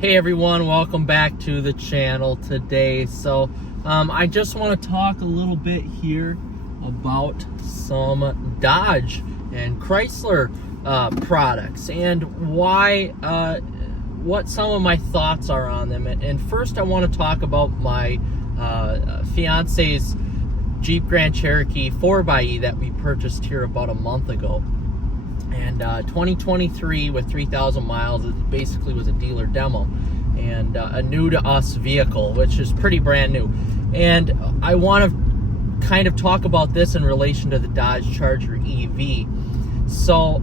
Hey everyone, welcome back to the channel today. So I just want to talk a little bit here about some Dodge and Chrysler products and why, what some of my thoughts are on them. And first I want to talk about my fiance's Jeep Grand Cherokee 4xe that we purchased here about a month ago. And 2023 with 3,000 miles, it basically was a dealer demo and a new to us vehicle, which is pretty brand new. And I want to kind of talk about this in relation to the Dodge Charger EV. So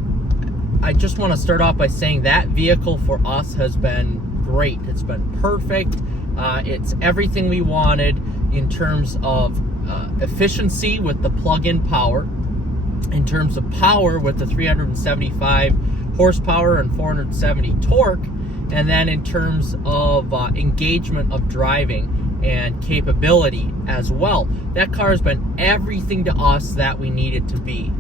I just want to start off by saying that vehicle for us has been great. It's been perfect. It's everything we wanted in terms of efficiency with the plug-in power, in terms of power with the 375 horsepower and 470 torque, and then in terms of engagement of driving and capability as well. That car has been everything to us that we need it to be.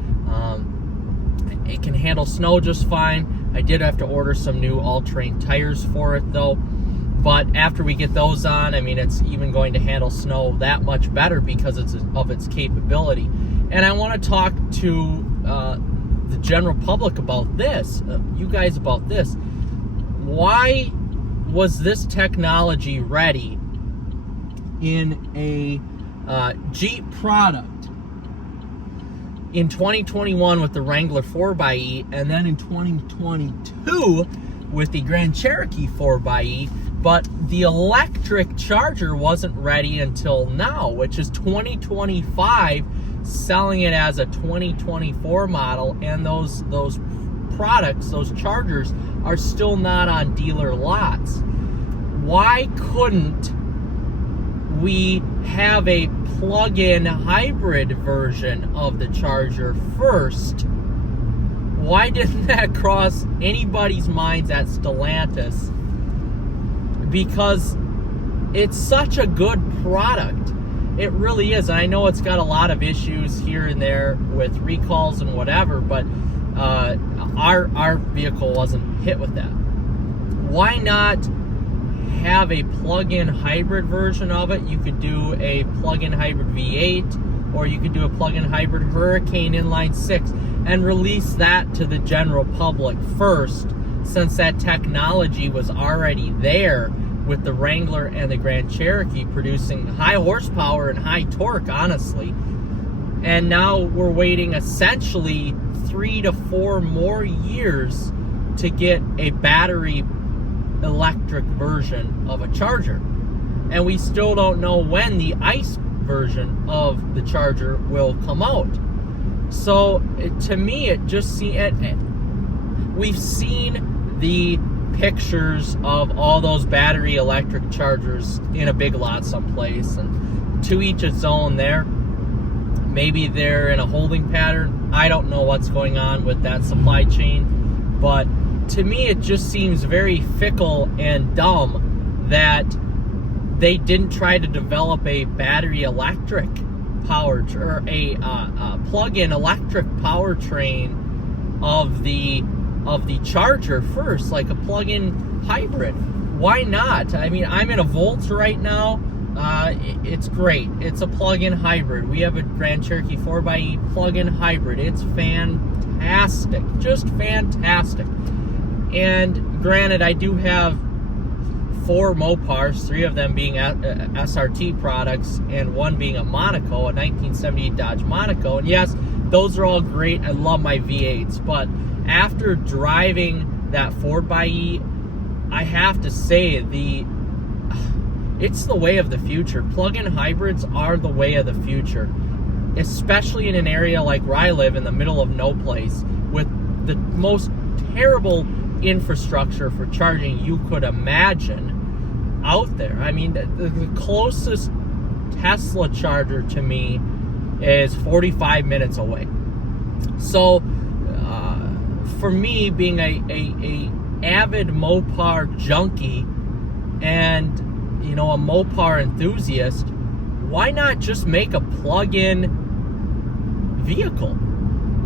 It can handle snow just fine. I did have to order some new all-terrain tires for it though, but after we get those on, I mean, it's even going to handle snow that much better because of its capability. And I want to talk to the general public about this, you guys about this. Why was this technology ready in a Jeep product in 2021 with the Wrangler 4xe, and then in 2022 with the Grand Cherokee 4xe, but the electric Charger wasn't ready until now, which is 2025, selling it as a 2024 model, and those products, those Chargers, are still not on dealer lots. Why couldn't we have a plug-in hybrid version of the Charger first? Why didn't that cross anybody's minds at Stellantis? Because it's such a good product. It really is. And I know it's got a lot of issues here and there with recalls and whatever, but our vehicle wasn't hit with that. Why not have a plug-in hybrid version of it? You could do a plug-in hybrid V8, or you could do a plug-in hybrid Hurricane inline 6 and release that to the general public first, since that technology was already there with the Wrangler and the Grand Cherokee, producing high horsepower and high torque, honestly. And now we're waiting essentially 3 to 4 more years to get a battery electric version of a Charger. And we still don't know when the ICE version of the Charger will come out. So to me, it just we've seen the pictures of all those battery electric Chargers in a big lot someplace, and to each its own there. Maybe they're in a holding pattern. I don't know what's going on with that supply chain, but to me it just seems very fickle and dumb that they didn't try to develop a battery electric power, or a plug-in electric powertrain of the Charger first, like a plug-in hybrid. Why not? I mean, I'm in a Volt right now. It's great. It's a plug-in hybrid. We have a Grand Cherokee 4xe plug-in hybrid. It's fantastic, just fantastic. And granted, I do have 4 Mopars, 3 of them being SRT products, and 1 being a Monaco, a 1978 Dodge Monaco. And yes, those are all great. I love my V8s, but after driving that 4xe, I have to say it's the way of the future. Plug-in hybrids are the way of the future, especially in an area like where I live, in the middle of no place, with the most terrible infrastructure for charging you could imagine out there. I mean, the closest Tesla charger to me is 45 minutes away. So for me, being a avid Mopar junkie and a Mopar enthusiast, why not just make a plug-in vehicle,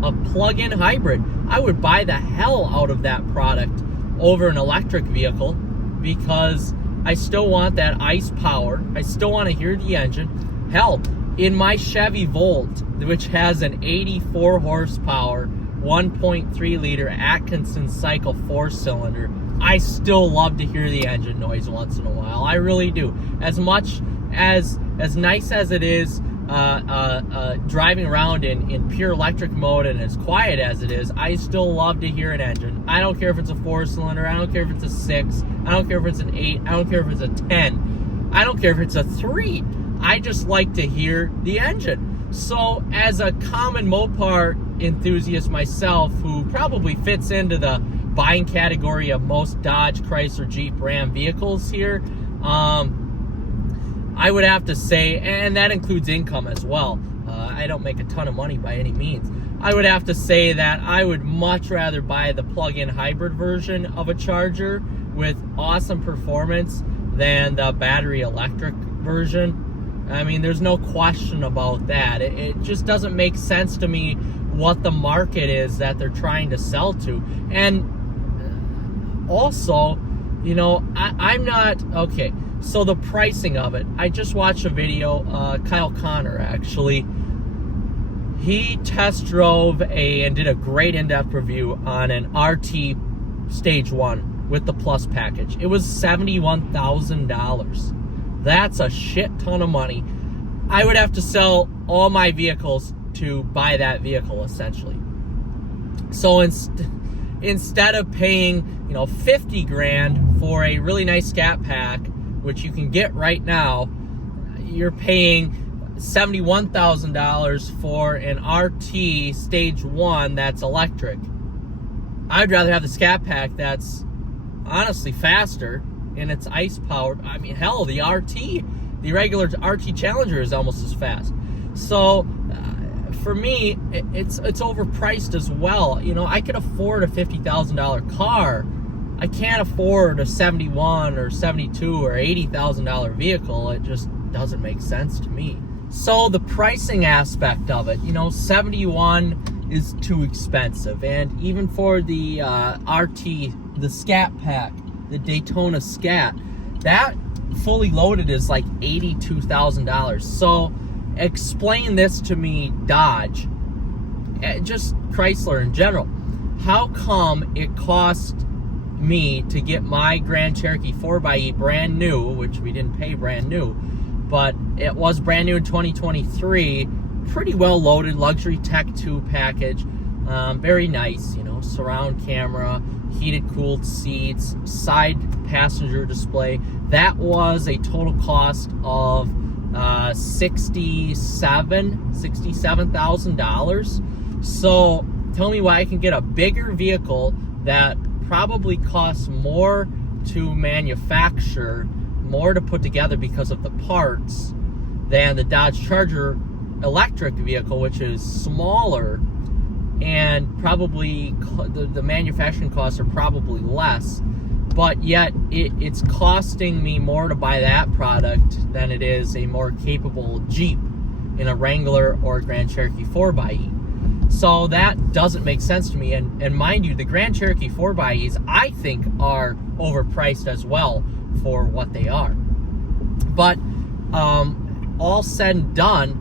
a plug-in hybrid? I would buy the hell out of that product over an electric vehicle. because I still want that ICE power. I still want to hear the engine. Hell, in my Chevy Volt, which has an 84 horsepower, 1.3 liter Atkinson cycle 4-cylinder, I still love to hear the engine noise once in a while. I really do. As much as nice as it is driving around in pure electric mode and as quiet as it is, I still love to hear an engine. I don't care if it's a 4-cylinder, I don't care if it's a 6, I don't care if it's an 8, I don't care if it's a 10, I don't care if it's a 3. I just like to hear the engine. So as a common Mopar enthusiast myself, who probably fits into the buying category of most Dodge, Chrysler, Jeep, Ram vehicles here, I would have to say, and that includes income as well, I don't make a ton of money by any means, I would have to say that I would much rather buy the plug-in hybrid version of a Charger with awesome performance than the battery electric version. I mean, there's no question about that. It just doesn't make sense to me what the market is that they're trying to sell to. And also, you know, I'm not, okay, so the pricing of it, I just watched a video, Kyle Connor actually, he test drove and did a great in-depth review on an RT Stage 1 with the Plus package. It was $71,000. That's a shit ton of money. I would have to sell all my vehicles to buy that vehicle, essentially. So instead of paying, you know, 50 grand for a really nice Scat Pack, which you can get right now, you're paying $71,000 for an RT Stage 1 that's electric. I'd rather have the Scat Pack that's honestly faster and it's ICE powered. I mean, hell, the regular RT Challenger is almost as fast. So for me, it's overpriced as well. You know, I could afford a $50,000 car. I can't afford a $71 or $72 or $80,000 vehicle. It just doesn't make sense to me. So the pricing aspect of it, you know, 71 is too expensive, and even for the RT, the Scat Pack, the Daytona Scat, that fully loaded is like $82,000. So explain this to me, Dodge, just Chrysler in general. How come it cost me to get my Grand Cherokee 4xe brand new, which we didn't pay brand new, but it was brand new in 2023, pretty well loaded, luxury Tech 2 package, very nice, you know, surround camera, heated cooled seats, side passenger display. That was a total cost of $67,000. So tell me why I can get a bigger vehicle that probably costs more to manufacture, more to put together because of the parts, than the Dodge Charger electric vehicle, which is smaller, and probably the manufacturing costs are probably less, but yet it's costing me more to buy that product than it is a more capable Jeep in a Wrangler or a Grand Cherokee 4xe. So that doesn't make sense to me. And mind you, the Grand Cherokee 4xes, I think, are overpriced as well for what they are. But all said and done,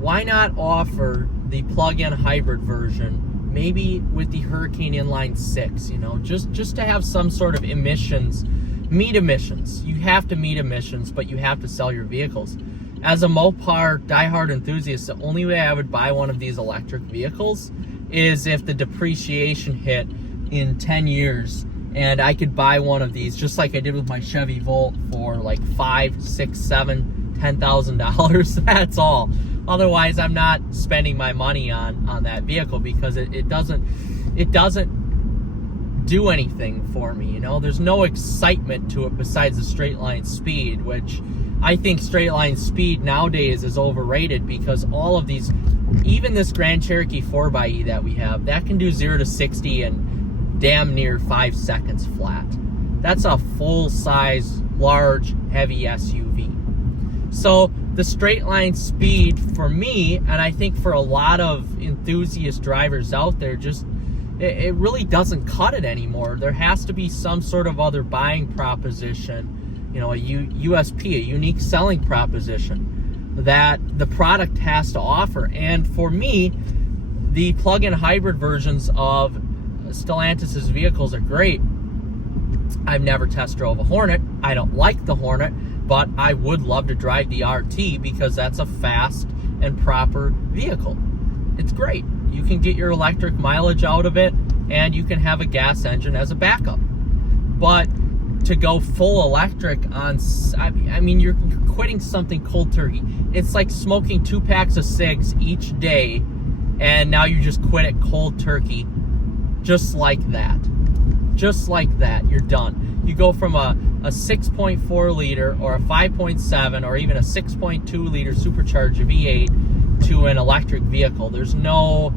why not offer the plug-in hybrid version, maybe with the Hurricane Inline 6, you know, just to have some sort of emissions, meet emissions. You have to meet emissions, but you have to sell your vehicles. As a Mopar diehard enthusiast, the only way I would buy one of these electric vehicles is if the depreciation hit in 10 years and I could buy one of these, just like I did with my Chevy Volt, for like $5,000, $6,000, $7,000, $10,000. That's all. Otherwise, I'm not spending my money on that vehicle because it doesn't do anything for me. You know, there's no excitement to it besides the straight line speed, which I think straight line speed nowadays is overrated, because all of these, even this Grand Cherokee 4xe that we have, that can do 0 to 60 in damn near 5 seconds flat. That's a full-size, large, heavy SUV. So the straight line speed for me, and I think for a lot of enthusiast drivers out there, just it really doesn't cut it anymore. There has to be some sort of other buying proposition, a USP, a unique selling proposition that the product has to offer. And for me, the plug-in hybrid versions of Stellantis' vehicles are great. I've never test drove a Hornet. I don't like the Hornet, but I would love to drive the RT because that's a fast and proper vehicle. It's great. You can get your electric mileage out of it, and you can have a gas engine as a backup. But to go full electric on, you're quitting something cold turkey. It's like smoking 2 packs of cigs each day, and now you just quit it cold turkey. Just like that. Just like that, you're done. You go from a 6.4 liter or a 5.7 or even a 6.2 liter supercharged V8 to an electric vehicle. There's no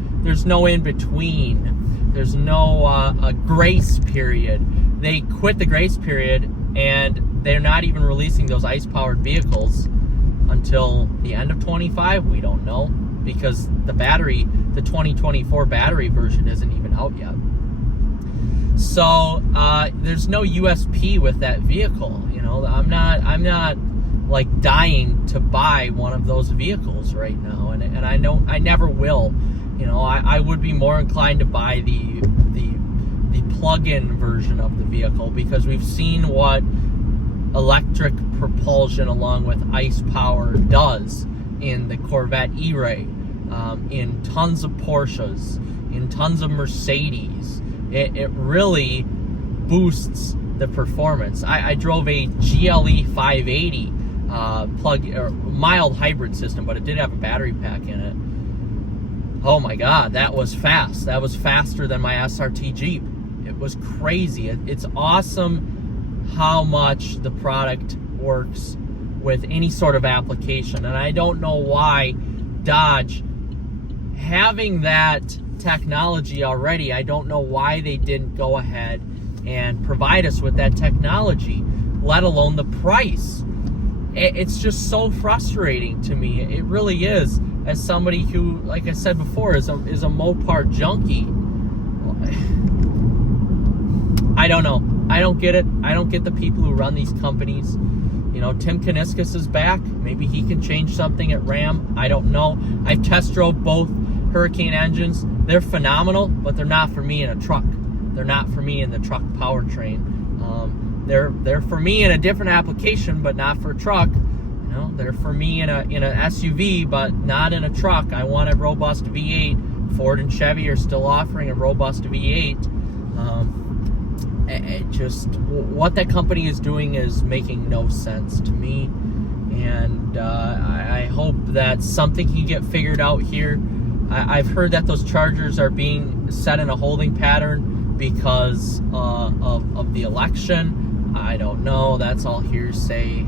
in between. There's no a grace period. They quit the grace period, and they're not even releasing those ICE-powered vehicles until the end of 25. We don't know, because the 2024 battery version isn't even out yet. So there's no USP with that vehicle. I'm not like dying to buy one of those vehicles right now, and I know I never will. I would be more inclined to buy the plug-in version of the vehicle, because we've seen what electric propulsion along with ICE power does in the Corvette E-Ray, in tons of Porsches, in tons of Mercedes. It really boosts the performance. I drove a GLE 580 mild hybrid system, but it did have a battery pack in it. Oh my God, that was fast. That was faster than my SRT Jeep. It was crazy. It's awesome how much the product works with any sort of application. And I don't know why Dodge, having that technology already, I don't know why they didn't go ahead and provide us with that technology, let alone the price. It's just so frustrating to me. It really is, as somebody who, like I said before, is a Mopar junkie. I don't know. I don't get it. I don't get the people who run these companies. Tim Kuniskis is back. Maybe he can change something at Ram. I don't know. I've test drove both Hurricane engines. They're phenomenal, but they're not for me in a truck. They're not for me in the truck powertrain. They're for me in a different application, but not for a truck. They're for me in an SUV, but not in a truck. I want a robust V8. Ford and Chevy are still offering a robust V8. What that company is doing is making no sense to me, and I hope that something can get figured out here. I've heard that those Chargers are being set in a holding pattern because of the election. I don't know. That's all hearsay.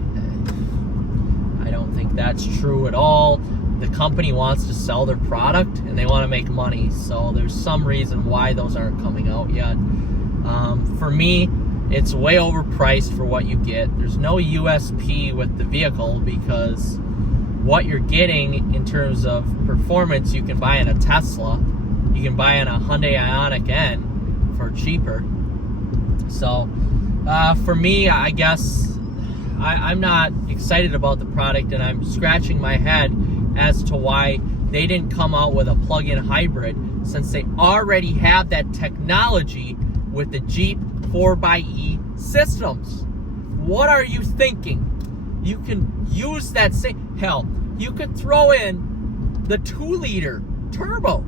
I don't think that's true at all. The company wants to sell their product, and they want to make money, so there's some reason why those aren't coming out yet. For me, it's way overpriced for what you get. There's no USP with the vehicle, because what you're getting in terms of performance, you can buy in a Tesla, you can buy in a Hyundai Ioniq N for cheaper. So for me, I guess I'm not excited about the product, and I'm scratching my head as to why they didn't come out with a plug-in hybrid, since they already have that technology with the Jeep 4xe systems. What are you thinking? You can use that same, hell, you could throw in the 2-liter turbo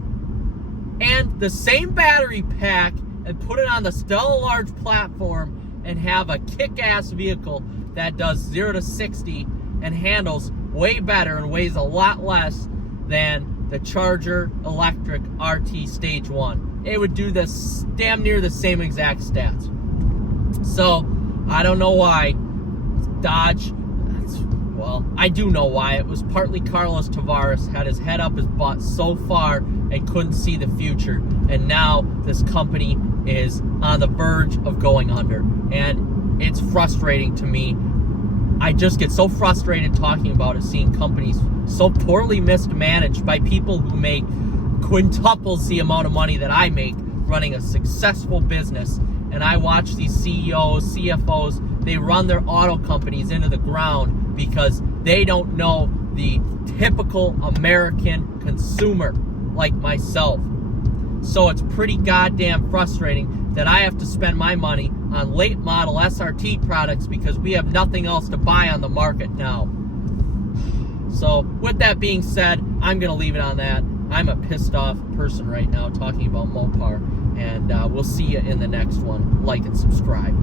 and the same battery pack and put it on the Stella Large platform and have a kick-ass vehicle that does 0 to 60 and handles way better and weighs a lot less than the Charger electric RT Stage 1. It would do this damn near the same exact stats. So, I don't know why Dodge, well, I do know why. It was partly Carlos Tavares had his head up his butt so far and couldn't see the future. And now this company is on the verge of going under. And it's frustrating to me. I just get so frustrated talking about it, seeing companies so poorly mismanaged by people who make quintuples the amount of money that I make, running a successful business, and I watch these CEOs, CFOs, they run their auto companies into the ground because they don't know the typical American consumer like myself. So it's pretty goddamn frustrating that I have to spend my money on late model SRT products because we have nothing else to buy on the market now. So with that being said, I'm going to leave it on that. I'm a pissed off person right now talking about Mopar, and we'll see you in the next one. Like and subscribe.